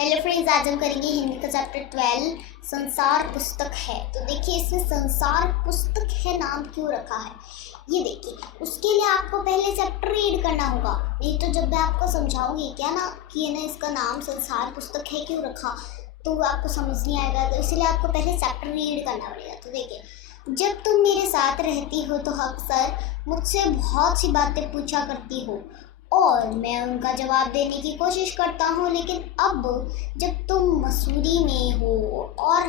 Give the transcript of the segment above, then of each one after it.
Hello friends, आज हम करेंगे हिंदी का चैप्टर 12 संसार पुस्तक है। तो देखिए, इसमें संसार पुस्तक है नाम क्यों रखा है ये देखिए। उसके लिए आपको पहले चैप्टर रीड करना होगा, नहीं तो जब मैं आपको समझाऊंगी क्या ना कि ना इसका नाम संसार पुस्तक है क्यों रखा तो आपको समझ नहीं आएगा। तो इसलिए आपको पहले चैप्टर रीड करना पड़ेगा। तो देखिए, जब तुम मेरे साथ रहती हो तो अक्सर मुझसे बहुत सी बातें पूछा करती हो और मैं उनका जवाब देने की कोशिश करता हूँ, लेकिन अब जब तुम मसूरी में हो और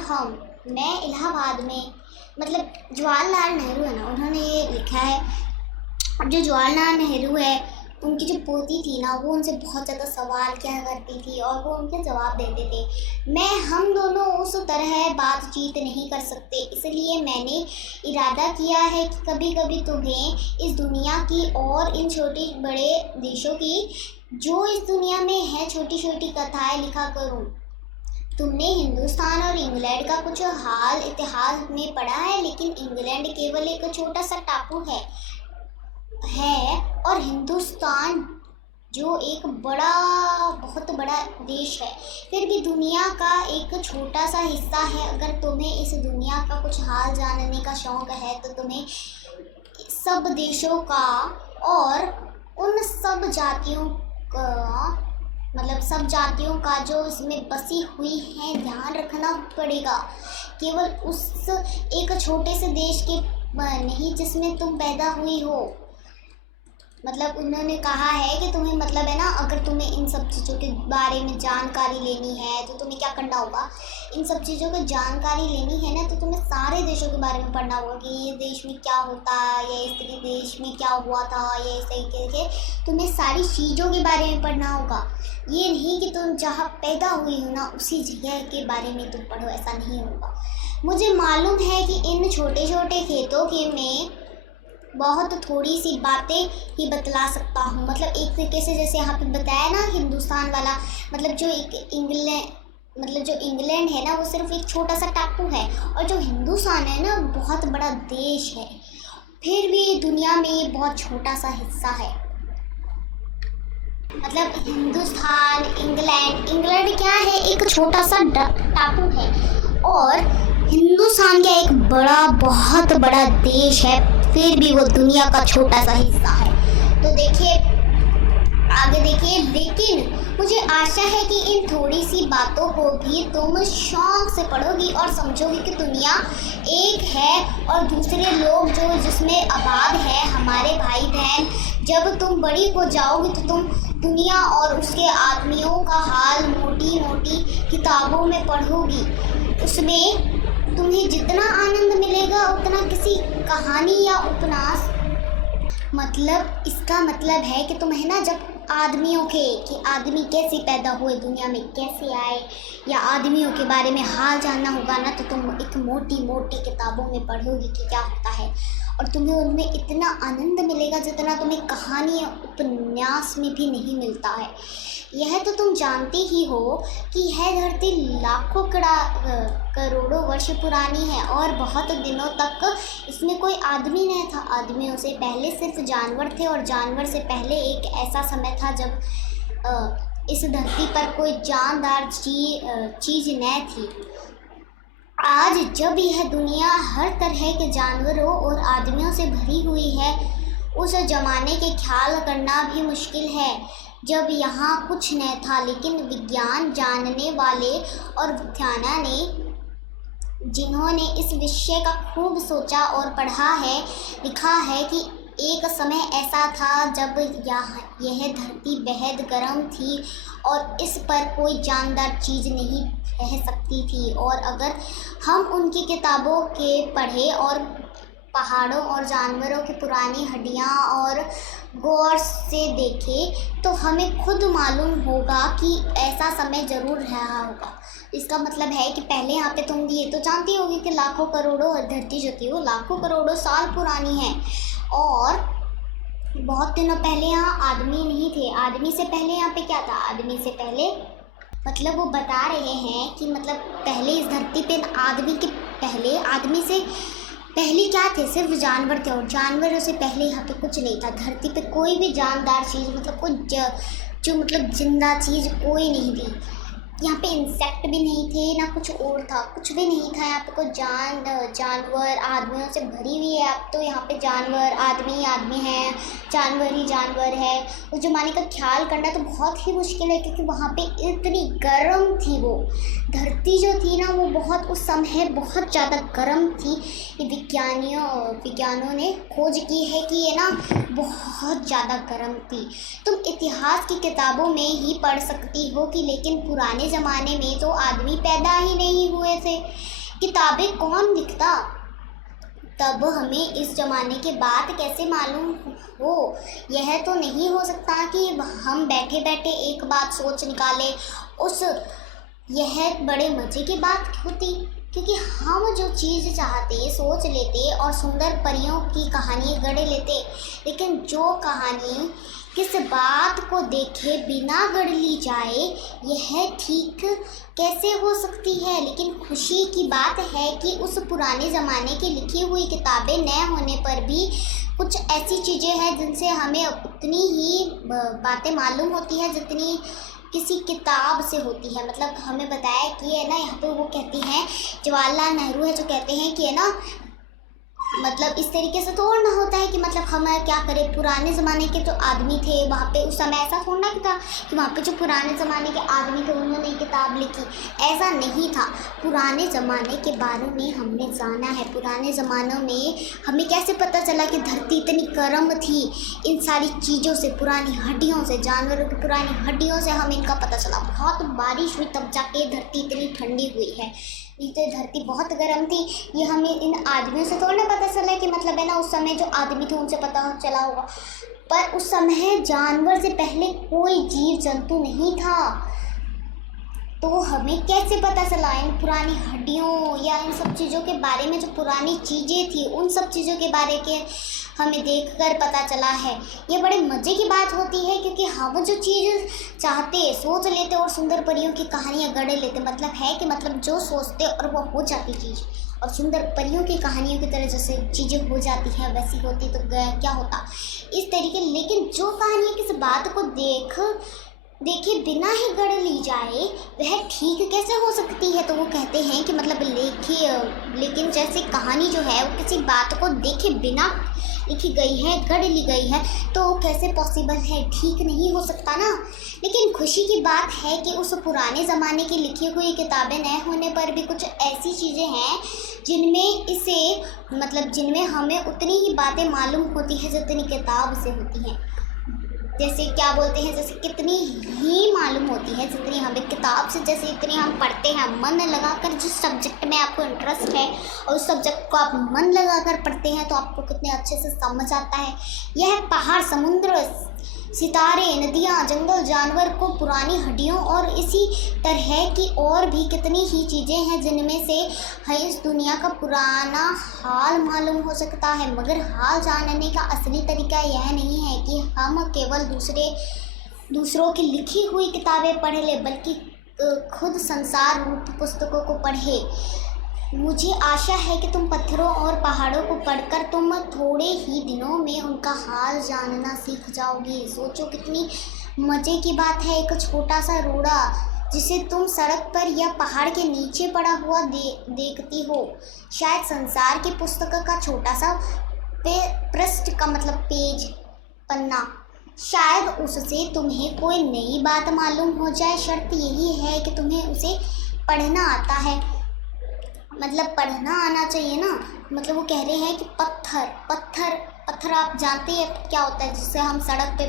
मैं इलाहाबाद में, मतलब जवाहरलाल नेहरू है ना, उन्होंने ये लिखा है। अब जो जवाहरलाल नेहरू है, उनकी जो पोती थी ना, वो उनसे बहुत ज़्यादा सवाल किया करती थी और वो उनके जवाब देते थे। हम दोनों उस तरह बातचीत नहीं कर सकते, इसलिए मैंने इरादा किया है कि कभी कभी तुम्हें इस दुनिया की और इन छोटे बड़े देशों की जो इस दुनिया में है छोटी छोटी कथाएं लिखा करूं। तुमने हिंदुस्तान और इंग्लैंड का कुछ हाल इतिहास में पढ़ा है, लेकिन इंग्लैंड केवल एक छोटा सा टापू है और हिंदुस्तान जो एक बहुत बड़ा देश है, फिर भी दुनिया का एक छोटा सा हिस्सा है। अगर तुम्हें इस दुनिया का कुछ हाल जानने का शौक है तो तुम्हें सब देशों का और उन सब जातियों का जो इसमें बसी हुई है ध्यान रखना पड़ेगा। केवल उस एक छोटे से देश के नहीं जिसमें तुम पैदा हुई हो। मतलब उन्होंने कहा है कि तुम्हें, मतलब है ना, अगर तुम्हें इन सब चीज़ों के बारे में जानकारी लेनी है तो तुम्हें क्या करना होगा, इन सब चीज़ों की जानकारी लेनी है ना, तो तुम्हें सारे देशों के बारे में पढ़ना होगा कि ये देश में क्या होता है, या इस देश में क्या हुआ था, या इस तरीके से तुम्हें सारी चीज़ों के बारे में पढ़ना होगा। ये नहीं कि तुम जहाँ पैदा हुई हो ना उसी जगह के बारे में तुम पढ़ो, ऐसा नहीं होगा। मुझे मालूम है कि इन छोटे छोटे खेतों के में बहुत थोड़ी सी बातें ही बतला सकता हूँ। मतलब एक तरीके से जैसे यहाँ पे बताया ना हिंदुस्तान वाला, मतलब जो इंग्लैंड है ना, वो सिर्फ एक छोटा सा टापू है, और जो हिंदुस्तान है ना बहुत बड़ा देश है, फिर भी दुनिया में ये बहुत छोटा सा हिस्सा है। मतलब हिंदुस्तान, इंग्लैंड क्या है, एक छोटा सा टापू है, और हिंदुस्तान क्या एक बहुत बड़ा देश है, फिर भी वो दुनिया का छोटा सा हिस्सा है। तो देखिए आगे देखिए, लेकिन मुझे आशा है कि इन थोड़ी सी बातों को भी तुम शौक से पढ़ोगी और समझोगी कि दुनिया एक है और दूसरे लोग जो जिसमें आबाद है हमारे भाई बहन। जब तुम बड़ी हो जाओगी तो तुम दुनिया और उसके आदमियों का हाल मोटी मोटी किताबों में पढ़ोगी। उसमें तुम्हें जितना आनंद मिलेगा उतना किसी कहानी या उपन्यास, मतलब इसका मतलब है कि तुम्हें ना जब आदमियों के कि आदमी कैसे पैदा हुए, दुनिया में कैसे आए, या आदमियों के बारे में हाल जानना होगा ना, तो तुम एक मोटी मोटी किताबों में पढ़ोगी कि क्या होता है, और तुम्हें उनमें इतना आनंद मिलेगा जितना तुम्हें कहानी या उपन्यास में भी नहीं मिलता है। यह तो तुम जानती ही हो कि यह धरती लाखों करोड़ों वर्ष पुरानी है और बहुत दिनों तक इसमें कोई आदमी नहीं था। आदमियों से पहले सिर्फ जानवर थे, और जानवर से पहले एक ऐसा समय था जब इस धरती पर कोई जानदार चीज़ न थी। आज जब यह दुनिया हर तरह के जानवरों और आदमियों से भरी हुई है, उस ज़माने के ख्याल करना भी मुश्किल है जब यहाँ कुछ न था, लेकिन विज्ञान जानने वाले और विज्ञाना ने जिन्होंने इस विषय का खूब सोचा और पढ़ा है, लिखा है कि एक समय ऐसा था जब यह धरती बेहद गर्म थी और इस पर कोई जानदार चीज़ नहीं रह सकती थी। और अगर हम उनकी किताबों के पढ़े और पहाड़ों और जानवरों की पुरानी हड्डियाँ और गौर से देखें तो हमें खुद मालूम होगा कि ऐसा समय ज़रूर रहा होगा। इसका मतलब है कि पहले यहाँ पे तुम ये तो जानती होगी कि लाखों करोड़ों धरती जो थी वो लाखों करोड़ों साल पुरानी है, और बहुत दिनों पहले यहाँ आदमी नहीं थे। आदमी से पहले यहाँ पे क्या था, आदमी से पहले मतलब वो बता रहे हैं कि मतलब पहले इस धरती पे आदमी से पहले क्या थे, सिर्फ जानवर थे, और जानवरों से पहले यहाँ पे कुछ नहीं था। धरती पे कोई भी जानदार चीज़, मतलब कोई जो मतलब जिंदा चीज़ कोई नहीं थी। यहाँ पे इंसेक्ट भी नहीं थे, ना कुछ और था, कुछ भी नहीं था। यहाँ पे कोई जानवर आदमियों से भरी हुई है। अब तो यहाँ पे जानवर आदमी ही आदमी हैं, जानवर ही जानवर है। उस ज़माने का ख्याल करना तो बहुत ही मुश्किल है, क्योंकि वहाँ पे इतनी गर्म थी वो धरती जो थी ना, वो बहुत उस समय बहुत ज़्यादा गर्म थी। ये विज्ञानों ने खोज की है कि ये ना बहुत ज़्यादा गर्म थी। तुम इतिहास की किताबों में ही पढ़ सकती हो कि लेकिन पुराने ज़माने में तो आदमी पैदा ही नहीं हुए थे, किताबें कौन लिखता। तब हमें इस ज़माने के बात कैसे मालूम हो। यह तो नहीं हो सकता कि हम बैठे बैठे एक बात सोच निकाले, यह बड़े मज़े की बात होती, क्योंकि हम जो चीज़ चाहते सोच लेते और सुंदर परियों की कहानी गढ़ लेते। लेकिन जो कहानी किस बात को देखे बिना गढ़ ली जाए, यह ठीक कैसे हो सकती है। लेकिन खुशी की बात है कि उस पुराने ज़माने की लिखी हुई किताबें न होने पर भी कुछ ऐसी चीज़ें हैं जिनसे हमें उतनी ही बातें मालूम होती है जितनी किसी किताब से होती है। मतलब हमें बताया कि है ना, यहाँ पे वो कहती हैं, जवाहरलाल नेहरू है जो कहते हैं कि है ना, मतलब इस तरीके से थोड़ा ना होता है कि मतलब हम क्या करें, पुराने ज़माने के जो आदमी थे वहाँ पे उस समय ऐसा थोड़ा ना था कि वहाँ पे जो पुराने ज़माने के आदमी थे उन्होंने किताब लिखी, ऐसा नहीं था। पुराने ज़माने के बारे में हमने जाना है। पुराने ज़मानों में हमें कैसे पता चला कि धरती इतनी गर्म थी, इन सारी चीज़ों से, पुरानी हड्डियों से, जानवरों की पुरानी हड्डियों से हमें इनका पता चला। बहुत बारिश हुई तब जाके धरती इतनी ठंडी हुई है, तो धरती बहुत गर्म थी। ये हमें इन आदमियों से थोड़ा ना पता चला कि मतलब है ना, उस समय जो आदमी थे उनसे पता चला होगा, पर उस समय जानवर से पहले कोई जीव जंतु नहीं था। तो हमें कैसे पता चला इन पुरानी हड्डियों या इन सब चीज़ों के बारे में, जो पुरानी चीज़ें थी उन सब चीज़ों के बारे के हमें देखकर पता चला है। ये बड़े मज़े की बात होती है, क्योंकि हम जो चीज़ चाहते सोच लेते और सुंदर परियों की कहानियाँ गढ़ लेते। मतलब है कि मतलब जो सोचते और वो हो जाती चीज़, और सुंदर परियों की कहानियों की तरह जैसे चीज़ें हो जाती हैं वैसी होती तो क्या होता इस तरीके। लेकिन जो कहानियाँ किस बात को देखे बिना ही गढ़ ली जाए, वह ठीक कैसे हो सकती है। तो वो कहते हैं कि मतलब लेकिन जैसे कहानी जो है वो किसी बात को देखे बिना लिखी गई है, गढ़ ली गई है, तो कैसे पॉसिबल है, ठीक नहीं हो सकता ना। लेकिन खुशी की बात है कि उस पुराने ज़माने की लिखी हुई किताबें न होने पर भी कुछ ऐसी चीज़ें हैं जिनमें हमें उतनी ही बातें मालूम होती है जितनी किताब से होती हैं। जैसे क्या बोलते हैं, जैसे कितनी ही मालूम होती है जितनी हमें किताब से, जैसे इतनी हम पढ़ते हैं मन लगाकर। जिस सब्जेक्ट में आपको इंटरेस्ट है और उस सब्जेक्ट को आप मन लगाकर पढ़ते हैं तो आपको कितने अच्छे से समझ आता है। यह पहाड़, समुद्र, सितारे, नदियाँ, जंगल, जानवर को पुरानी हड्डियों और इसी तरह की और भी कितनी ही चीज़ें हैं जिनमें से हमें इस दुनिया का पुराना हाल मालूम हो सकता है। मगर हाल जानने का असली तरीका यह नहीं है कि हम केवल दूसरों की लिखी हुई किताबें पढ़ लें, बल्कि खुद संसार रूप पुस्तकों को पढ़ें। मुझे आशा है कि तुम पत्थरों और पहाड़ों को पढ़कर तुम थोड़े ही दिनों में उनका हाल जानना सीख जाओगी। सोचो कितनी मज़े की बात है, एक छोटा सा रोड़ा जिसे तुम सड़क पर या पहाड़ के नीचे पड़ा हुआ देखती हो, शायद संसार की पुस्तक का छोटा सा पृष्ठ का मतलब पेज, पन्ना, शायद उससे तुम्हें कोई नई बात मालूम हो जाए। शर्त यही है कि तुम्हें उसे पढ़ना आता है, मतलब पढ़ना आना चाहिए ना। मतलब वो कह रहे हैं कि पत्थर आप जानते हैं क्या होता है, जिससे हम सड़क पे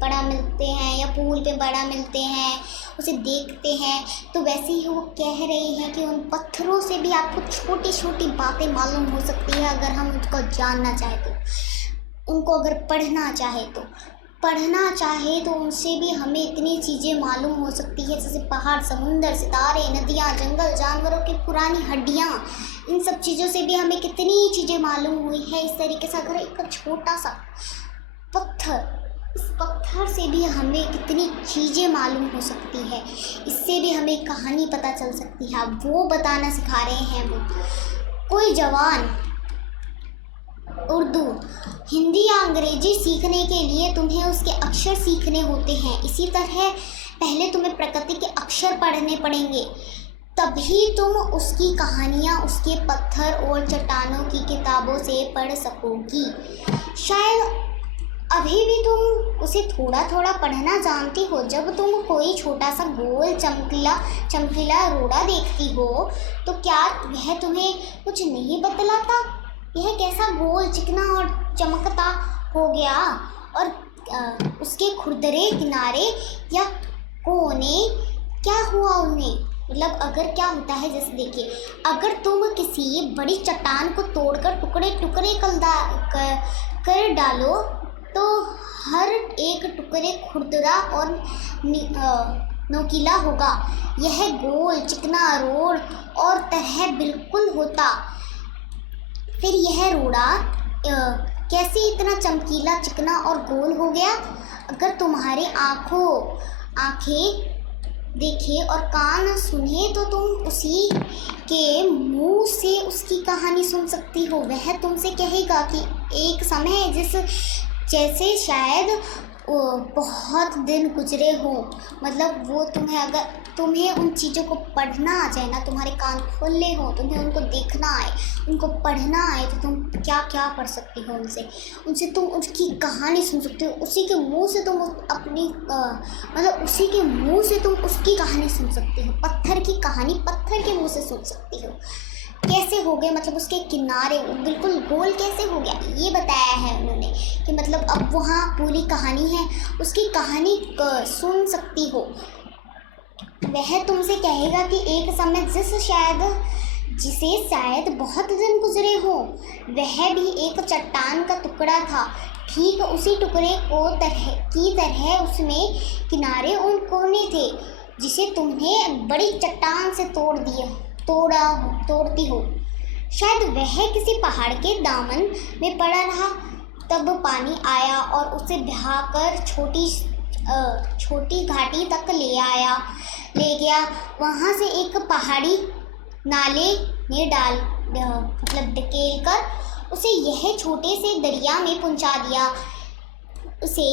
बड़ा मिलते हैं या पुल पे बड़ा मिलते हैं, उसे देखते हैं। तो वैसे ही वो कह रहे हैं कि उन पत्थरों से भी आपको छोटी छोटी बातें मालूम हो सकती है अगर हम उनको जानना चाहे तो, उनको अगर पढ़ना चाहे तो उनसे भी हमें इतनी चीज़ें मालूम हो सकती है, जैसे पहाड़, समुंदर, सितारे, नदियाँ, जंगल, जानवरों की पुरानी हड्डियाँ, इन सब चीज़ों से भी हमें कितनी चीज़ें मालूम हुई है। इस तरीके से अगर एक छोटा सा इस पत्थर से भी हमें कितनी चीज़ें मालूम हो सकती है, इससे भी हमें कहानी पता चल सकती है। अब वो बताना सिखा रहे हैं वो। कोई जवान उर्दू, हिंदी या अंग्रेजी सीखने के लिए तुम्हें उसके अक्षर सीखने होते हैं। इसी तरह पहले तुम्हें प्रकृति के अक्षर पढ़ने पड़ेंगे, तभी तुम उसकी कहानियाँ उसके पत्थर और चट्टानों की किताबों से पढ़ सकोगी। शायद अभी भी तुम उसे थोड़ा थोड़ा पढ़ना जानती हो। जब तुम कोई छोटा सा गोल चमकीला रोड़ा देखती हो तो क्या वह तुम्हें कुछ नहीं बतलाता? यह कैसा गोल, चिकना और चमकता हो गया, और उसके खुरदरे किनारे या कोने क्या हुआ उन्हें? मतलब अगर क्या होता है, जैसे देखिए, अगर तुम किसी बड़ी चट्टान को तोड़कर टुकड़े टुकड़े कर डालो तो हर एक टुकड़े खुरदरा और नोकीला होगा। यह गोल, चिकना, रोड और तरह बिल्कुल होता। फिर यह रोड़ा कैसे इतना चमकीला, चिकना और गोल हो गया? अगर तुम्हारे आँखें देखे और कान सुने तो तुम उसी के मुंह से उसकी कहानी सुन सकती हो। वह तुमसे कहेगा कि एक समय जैसे शायद बहुत दिन गुजरे हो। मतलब वो अगर तुम्हें उन चीज़ों को पढ़ना आ जाए ना, तुम्हारे कान खुले हो, तुम्हें उनको देखना आए, उनको पढ़ना आए, तो तुम क्या क्या पढ़ सकती हो उनसे तुम उसकी कहानी सुन सकते हो। उसी के मुंह से तुम उसी के मुंह से तुम उसकी कहानी सुन सकती हो। पत्थर की कहानी पत्थर के मुंह से सुन सकती हो। कैसे हो गए, मतलब उसके किनारे बिल्कुल गोल कैसे हो गया, ये बताया है उन्होंने कि मतलब अब वहाँ पूरी कहानी है, उसकी कहानी सुन सकती हो। वह तुमसे कहेगा कि एक समय जिसे शायद बहुत दिन गुजरे हो, वह भी एक चट्टान का टुकड़ा था। ठीक उसी टुकड़े की तरह उसमें किनारे और कोने थे, जिसे तुमने बड़ी चट्टान से तोड़ती हो। शायद वह किसी पहाड़ के दामन में पड़ा रहा, तब पानी आया और उसे बहाकर छोटी घाटी तक ले गया। वहाँ से एक पहाड़ी नाले ने धकेल कर उसे यह छोटे से दरिया में पहुँचा दिया। उसे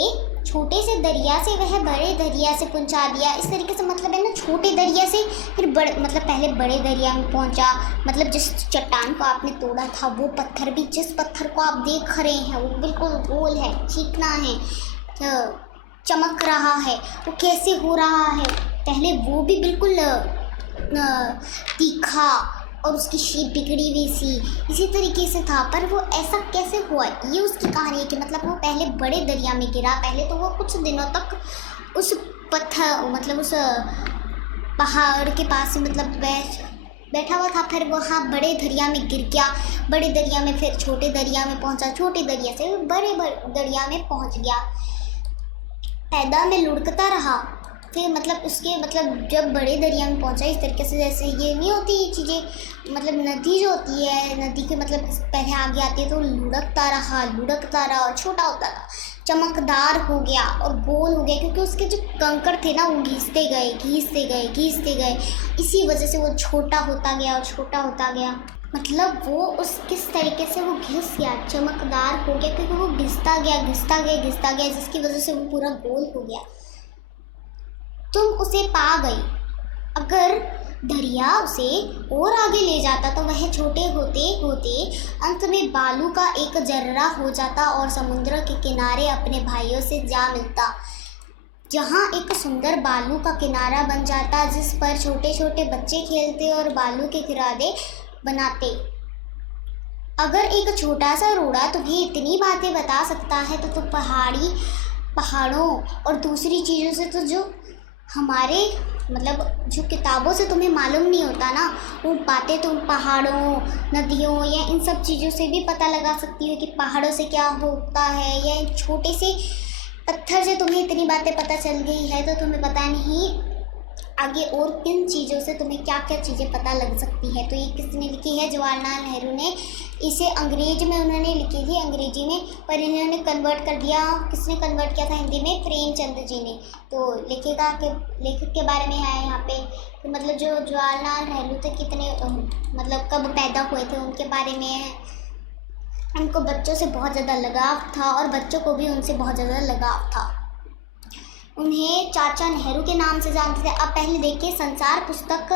छोटे से दरिया से वह बड़े दरिया से पहुंचा दिया। इस तरीके से मतलब है ना, छोटे दरिया से फिर पहले बड़े दरिया में पहुंचा। मतलब जिस चट्टान को आपने तोड़ा था वो पत्थर भी, जिस पत्थर को आप देख रहे हैं वो बिल्कुल गोल है, चिकना है, चमक रहा है, वो कैसे हो रहा है? पहले वो भी बिल्कुल तीखा और उसकी शेप बिगड़ी हुई सी इसी तरीके से था, पर वो ऐसा कैसे हुआ? ये उसकी कहानी है कि मतलब वो पहले बड़े दरिया में गिरा। पहले तो वो कुछ दिनों तक उस पहाड़ के पास बैठा हुआ था, फिर वहाँ बड़े दरिया में गिर गया। बड़े दरिया में फिर छोटे दरिया में पहुँचा, छोटे दरिया से बड़े दरिया में पहुँच गया। पैदा में लुढ़कता रहा। फिर जब बड़े दरिया में पहुंचा, इस तरीके से जैसे ये नहीं होती ये चीज़ें, नदी जो होती है, नदी के पहले आगे आती है तो लुढ़कता रहा और छोटा होता रहा, चमकदार हो गया और गोल हो गया, क्योंकि उसके जो कंकड़ थे ना वो घिसते गए। इसी वजह से वो छोटा होता गया। मतलब वो किस तरीके से वो घिस गया, चमकदार हो गया, क्योंकि वो घिसता गया, जिसकी वजह से वो पूरा गोल हो गया। तुम उसे पा गई। अगर दरिया उसे और आगे ले जाता तो वह छोटे होते होते अंत में बालू का एक जर्रा हो जाता और समुद्र के किनारे अपने भाइयों से जा मिलता, जहाँ एक सुंदर बालू का किनारा बन जाता, जिस पर छोटे छोटे बच्चे खेलते और बालू के किनारे बनाते। अगर एक छोटा सा रोड़ा तुम्हें इतनी बातें बता सकता है तो पहाड़ों और दूसरी चीज़ों से तो जो हमारे जो किताबों से तुम्हें मालूम नहीं होता ना, वो बातें तुम पहाड़ों, नदियों या इन सब चीज़ों से भी पता लगा सकती हो कि पहाड़ों से क्या होता है, या छोटे से पत्थर से तुम्हें इतनी बातें पता चल गई है तो तुम्हें पता नहीं आगे और किन चीज़ों से तुम्हें क्या क्या चीज़ें पता लग सकती है। तो ये किसने लिखी है? जवाहरलाल नेहरू ने। इसे अंग्रेजी में उन्होंने लिखी थी, अंग्रेजी में, पर इन्होंने कन्वर्ट कर दिया। किसने कन्वर्ट किया था हिंदी में? प्रेमचंद जी ने। तो लेखक के बारे में है यहाँ पे कि जो जवाहरलाल नेहरू थे कितने कब पैदा हुए थे उनके बारे में है। उनको बच्चों से बहुत ज़्यादा लगाव था और बच्चों को भी उनसे बहुत ज़्यादा लगाव था। उन्हें चाचा नेहरू के नाम से जानते थे। अब पहले देखिए संसार पुस्तक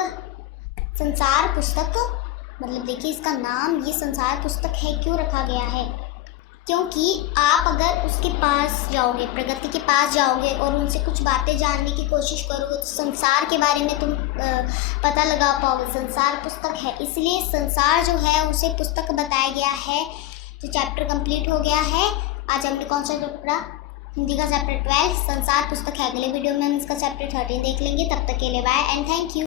मतलब देखिए इसका नाम ये संसार पुस्तक है क्यों रखा गया है, क्योंकि आप अगर उसके पास जाओगे, प्रगति के पास जाओगे और उनसे कुछ बातें जानने की कोशिश करोगे तो संसार के बारे में तुम पता लगा पाओगे। संसार पुस्तक है, इसलिए संसार जो है उसे पुस्तक बताया गया है। तो चैप्टर कंप्लीट हो गया है। आज हमने कौन सा चैप्टर पढ़ा? हिंदी का चैप्टर 12 संसार पुस्तक है। अगले वीडियो में हम इसका चैप्टर 13 देख लेंगे। तब तक के लिए बाय एंड थैंक यू।